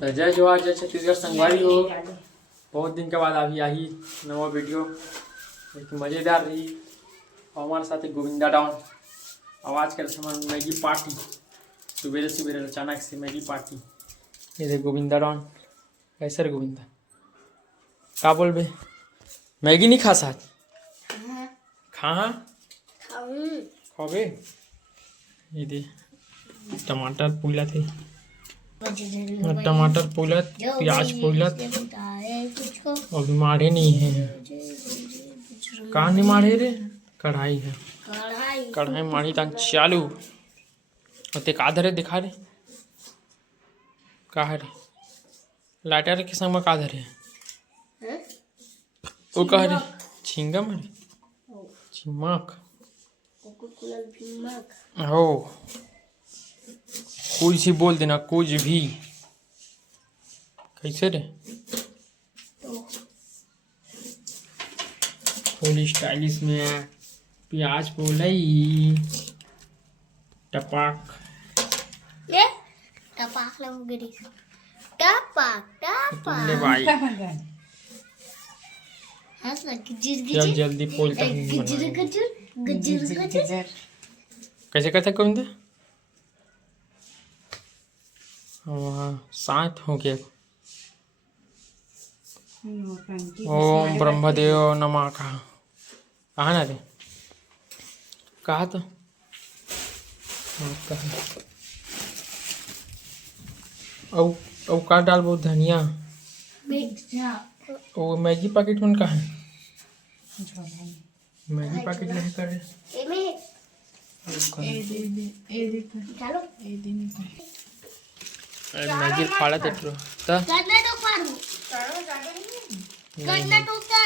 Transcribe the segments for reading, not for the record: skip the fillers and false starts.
तो जय जवाहर जय छत्तीसगढ़ संगवारी हो। बहुत दिन के बाद अभी आई नवा वीडियो एक मज़ेदार रही और हमारे साथ एक गोविंदा डॉन आवाज़ कर समान मैगी पार्टी सवेरे सवेरे अचानक से मैगी पार्टी। ये देख गोविंदा डॉन कैसे रे गोविंदा का बोल बे मैगी नहीं खा साथ खा खाबे। ये दे टमाटर पुला थे टमाटर पुलत प्याज पुलत अभी मारे नहीं है। कहाँ नहीं मारे रे कढ़ाई है कढ़ाई मारी तक चालू और ते का धरे दिखा रे कहा रे लाइटर के संग में का धरे वो कह रे छिंगम रे चिमक हो कुछ ही बोल देना कुछ भी कैसे रे फुल स्टाइलिश में प्याज पोलई टपाक ये टपाक लगेगी टपाक ले टपाक भाई हंस ना गिजर चल गिजर जल्दी पोलता हूँ गिजर गिजर गिजर गिजर कैसे कहते गोविंदा वहाँ 7 हो गया। ओम ब्रह्मदेव नमः कहा ना रे कहा तो औ का डाल बहुत धनिया वो मैगी पैकेट में कहा है मैगी पैकेट नहीं करे मैगी फाड़ा दे तो करना तो पारू करना तो क्या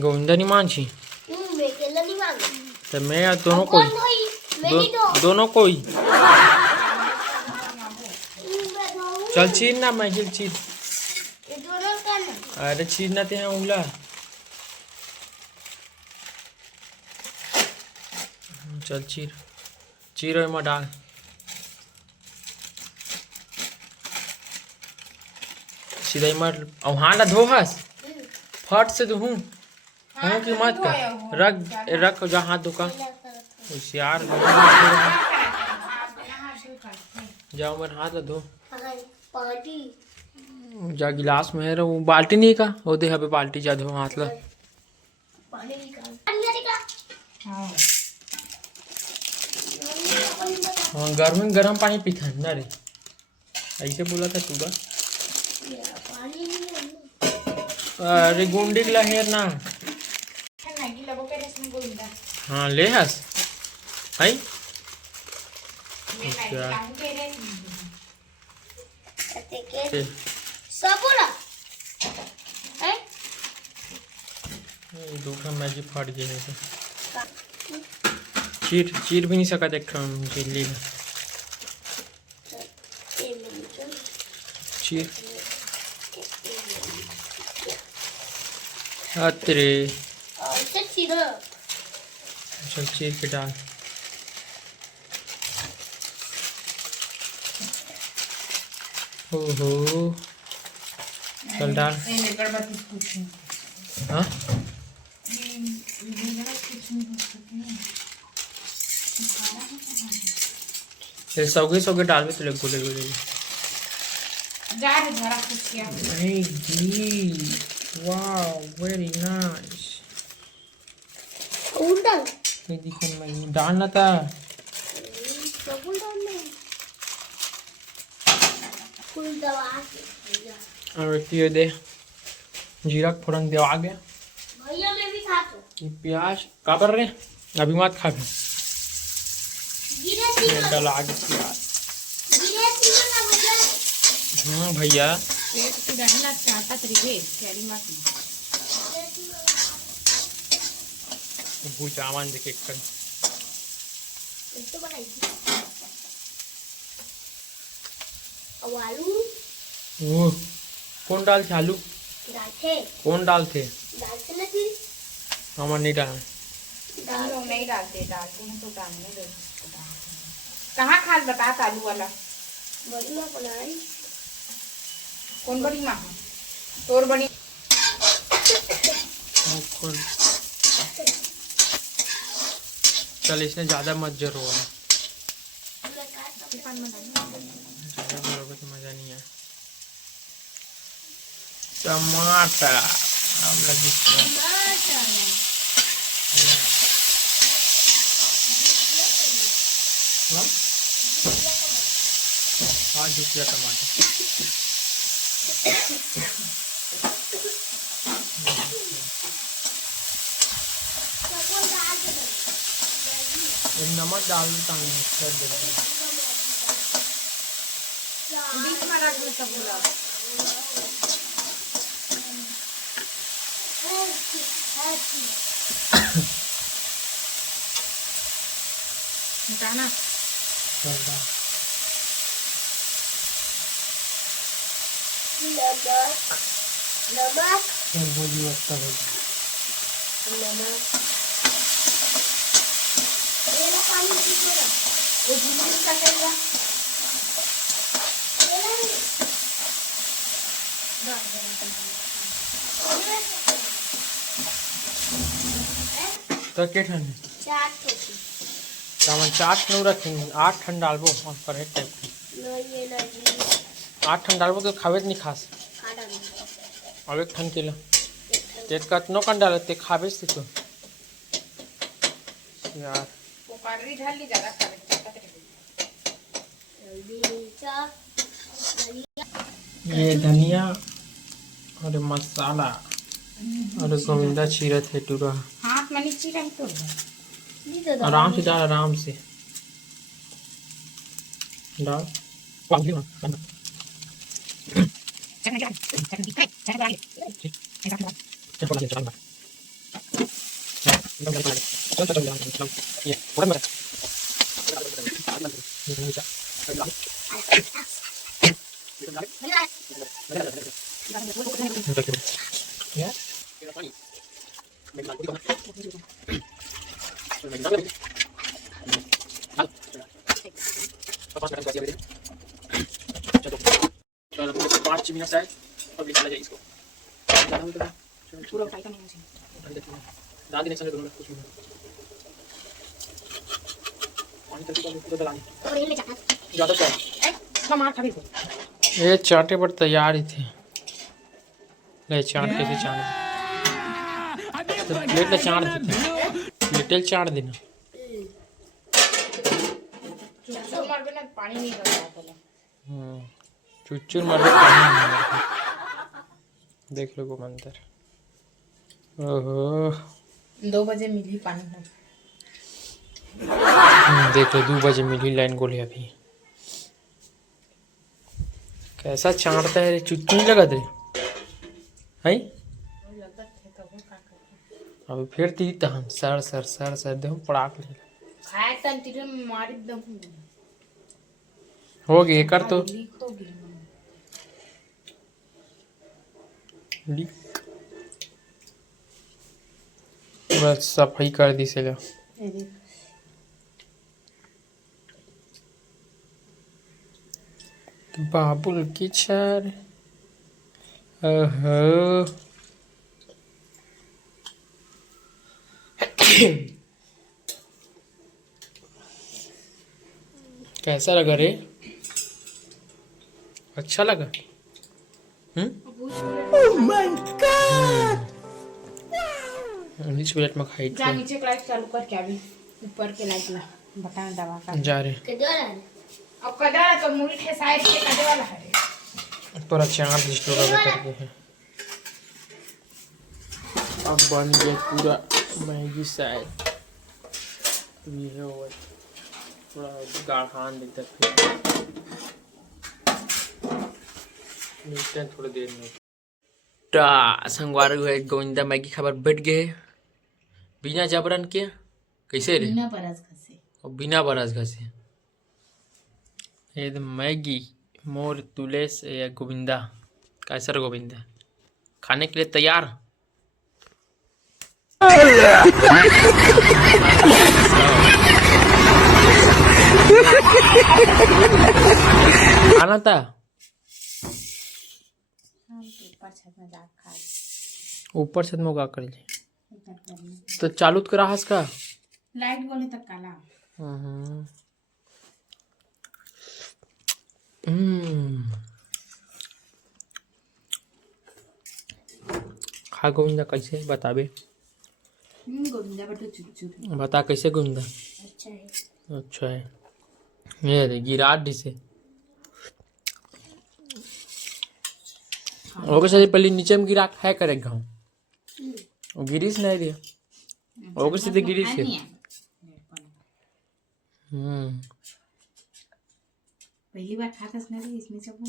गोविंदा नहीं मानसी मैं केला नहीं मांगा तो मैं यार दोनों कोई दोनों कोई चल चीर ना मैगी चीर ये दोनों करना अरे चीर ना ते हैं उंगला चल चीर चीर में डाल सीधा मर और हाँ धो हस फट से तो हूँ कि मत कर रख रख जा हाथ धोका होशियार जाओ मेरे हाथ धो पार्टी जा गिलास में है वो बाल्टी नहीं का वो दे हबे बाल्टी जा धो हाथ ला पानी निकाल हाँ गर्म पानी पीता है ना रे ऐसे बोला था तू अरे गुंडी ला हेर ना हाँ ले हस है सबूरा दूसरा मैगी फट गया है चीर चीर भी नहीं सका देख चिल्ली चीर अतरे चल चीर के डाल ओहो चल डाल हाँ सौगे सौगे डाल में तो लग गोले गोले वाओ वेरी नाइस ये देखो मैं डालना था और ये दे जीरा फोरन दे आ गया भैया मैं भी खा तो प्याज का कर रहे अभी मत खा डाल आगे प्याज हाँ भैया भूचावन देखे कर वो कौन डाल थे आलू कौन डाल थे हमारे नहीं डाल हम लोग नहीं डालते हैं तो डालने दो। कहाँ खाल बता आलू वाला? बड़ी माँ बनाई। कौन बड़ी माँ? तोर बड़ी। चल इसने ज्यादा मत जरो, ज्यादा जरोगे तो मजा नहीं है। टमाटर अब लगी हाँ झुकिया टमाटर। नमक डाल देता हूँ बीच में रख दो सब लोग। जाना नमक वो झुमरी का करेगा। तो क्या ठंड चाट नहीं रखेंगे 8 ठंड डालबो और पर टाइप की 8 ठंड डालबो तो खावे नहीं खास अब 1 ठंड केला तेज कतनो कन डालते खावे से तो यार पोकारी ढाल ली ज्यादा खावे ये धनिया और मसाला और गोविंदा चीरत है टूरा हाथ में नीचे रख तो आराम से डाल आराम से डाल पाँच मिनट आए अब निकाला जाए इसको पूरा फ्राई करने में दाल देने से दोनों कुछ मिनट पानी तक तो डालनी ज्यादा चाय टमाटर खा भी ये चाटे पर तैयार ही थे ले चाट कैसे चाट तो प्लेट ले चाट देते लिटिल चाट देना चुच्चू मार बिना पानी नहीं बचा पहले चुच्चू मार पानी नहीं मारता देख लो को मंदिर ओहो 2 बजे मिली पानी देख लो 2 बजे मिली लाइन गोली अभी कैसा चाटता है चुच्चू नहीं लगा तेरे है अब फिर ती तहन सर सर सर सर दे पड़ाक ले खाए तन तीरे मारी दम हो गए कर तो लीक हो गई लीक बस सफाई कर दी से लो बाबुल की चार ओहो कैसा लगा रे अच्छा लगा ओह माय गॉड इस प्लेट में खाई जा नीचे का लाइट चालू कर के अभी ऊपर के लाइट ला बता दवा का जा रे अब कदा तो मुड़ी के साइड के कदे वाला है पूरा चार डिस्टोर करके है अब बन गया पूरा मैगी शायद ये है वो थोड़ा गाढ़ान देता फिर मिलते हैं थोड़ी देर में टा संगवार हुए गोविंदा मैगी खबर बैठ गए बिना जबरन के कैसे रे बिना बरस घसे और बिना बरस घसे ये मैगी मोर तुलेस या गोविंदा कैसा रे गोविंदा खाने के लिए तैयार आना था ऊपर छत में जा खा ऊपर छत में का कर ले तो चालू करा हस का लाइट गोले तक काला खा गोविंदा कैसे बताबे गोविंदा बटू चुप बता कैसे गोविंदा अच्छा है। अच्छा है ये रे गिरा दी से ओके सर पहले नीचे में गिरा खाए करे गाँव गिरीश नहीं रे ओके सीधे गिरीश है पहली बार खाते नहीं इसमें सब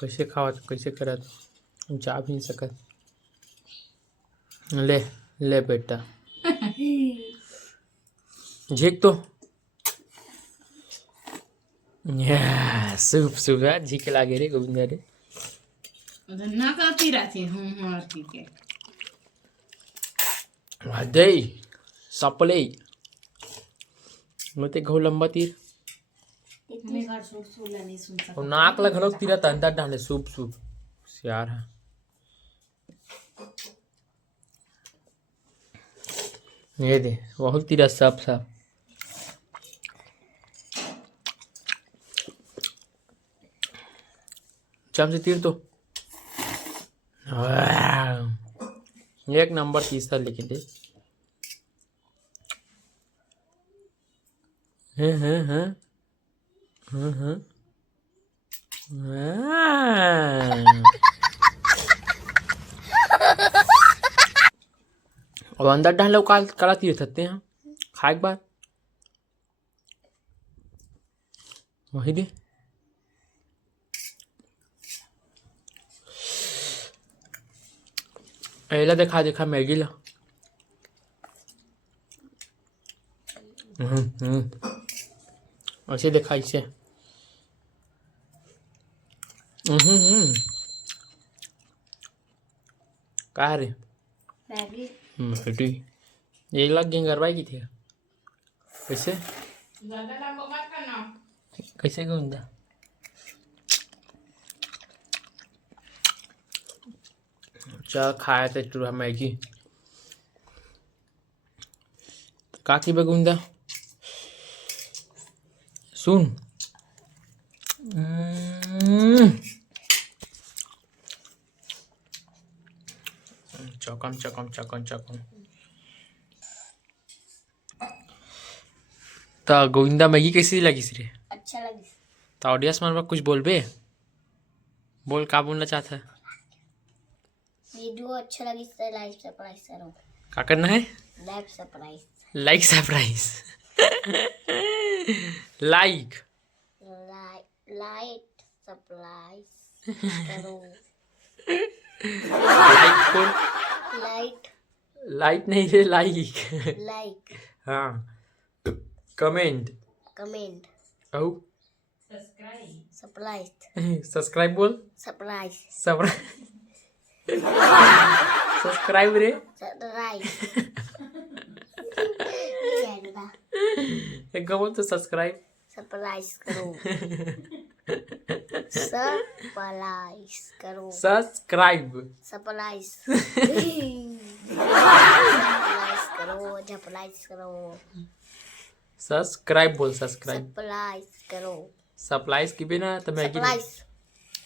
कैसे खावा कैसे करा जा भी नहीं सकत ले ले बेटा झीक तो सूप सूप झीक लागे रे गोविंदा रे ना करती रहती हूँ ठीक है दे सपले मते घो लंबा तीर मैं घर सुर सुर नहीं सुन सकता और नाक लगलो तीरा तंदा डाले सूप सूप यार है ये दे बहुत तीरा सब सब चम से तीर तो एक नंबर तीसरा लेकिन दे हैं और अंदर डाल काला तीर सकते हैं खा एक बार वही दे एला देखा देखा मैगी ला ऐसे देखा इसे कहा रे मैगी हटी ये लग गई गरबाई की थी कैसे ज्यादा लंबा मत करना कैसे गोविंदा चा खाया था टूरा मैगी काकी गोविंदा सुन चकम चकम चकम चकम तो गोविंदा मैगी कैसी लगी रे अच्छा लगी। तो ऑडियंस में कुछ बोल बे बोल का बोलना चाहता है वीडियो अच्छा लगी तो लाइक सरप्राइज करो। क्या करना है like surprise like surprise like light surprise करो। लाइक कौन लाइट लाइट नहीं रे लाइक लाइक हाँ कमेंट कमेंट औ सरप्राइज सब्सक्राइब बोल सरप्राइज सब्सक्राइब रे सरप्राइज एक बोल तो सब्सक्राइब सरप्राइज करो। सरप्राइज करो। सब्सक्राइब सरप्राइज करो। सरप्राइज करो। सब्सक्राइब बोल सब्सक्राइब सरप्राइज करो। सप्लाइज की बिना तो मैगी सरप्राइज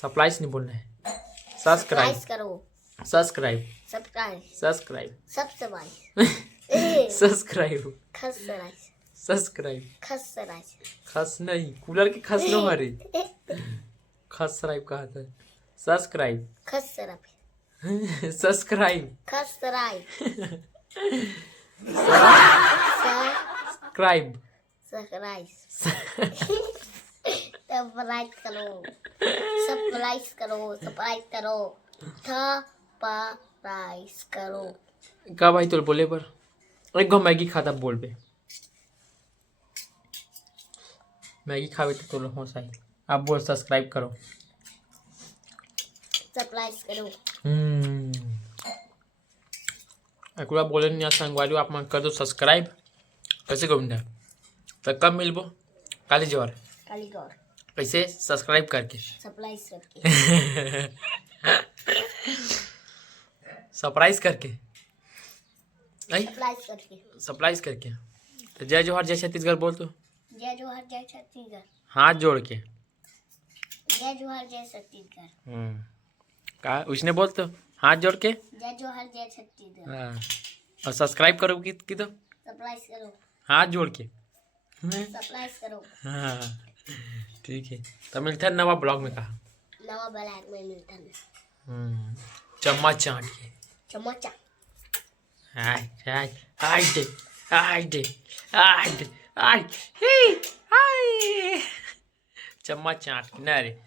सप्लाइज नहीं बोलना है सब्सक्राइब करो। Subscribe subscribe subscribe subscribe subscribe खसराइज सब्सक्राइब खसराइज खस नहीं कूलर की खस न हरे खसराइब कहा था सब्सक्राइब खसराइब सब्सक्राइब खसराइब सब्सक्राइब सब्सक्राइब सरप्राइज करो। सरप्राइज करो। सरप्राइज करो। सरप्राइज करो। का भाई तो बोले पर एक गो मैगी खाता बोल बे मैगी खावे तो तोलो हो सही आप बोल सब्सक्राइब करो सरप्राइज करो। एक बार बोले नहीं संगवारी आप मन कर दो सब्सक्राइब कैसे गोविंदा तो कब मिलबो काली जोर कालीगौर कैसे सब्सक्राइब करके सरप्राइज करके सरप्राइज करके नहीं सरप्राइज करके सरप्राइज करके तो जय जोहर जय छत्तीसगढ़ बोल तो जय जोहर जय छत्तीसगढ़ हाथ जोड़ के जय जोहर जय छत्तीसगढ़ का उसने बोल तो हाथ जोड़ के जय जोहर जय छत्तीसगढ़ हाँ और सब्सक्राइब करो की तो सरप्राइज करो हाथ जोड़ के सरप्राइज करो हाँ ठीक है तो मिलता है नवा ब्लॉग में कहा नवा ब्लैक में मिलता है चम्मच चाट के चमचा हाय हाय हाय दे हाय दे हाय दे हाय हे हाय चम्मच चाट के ना रे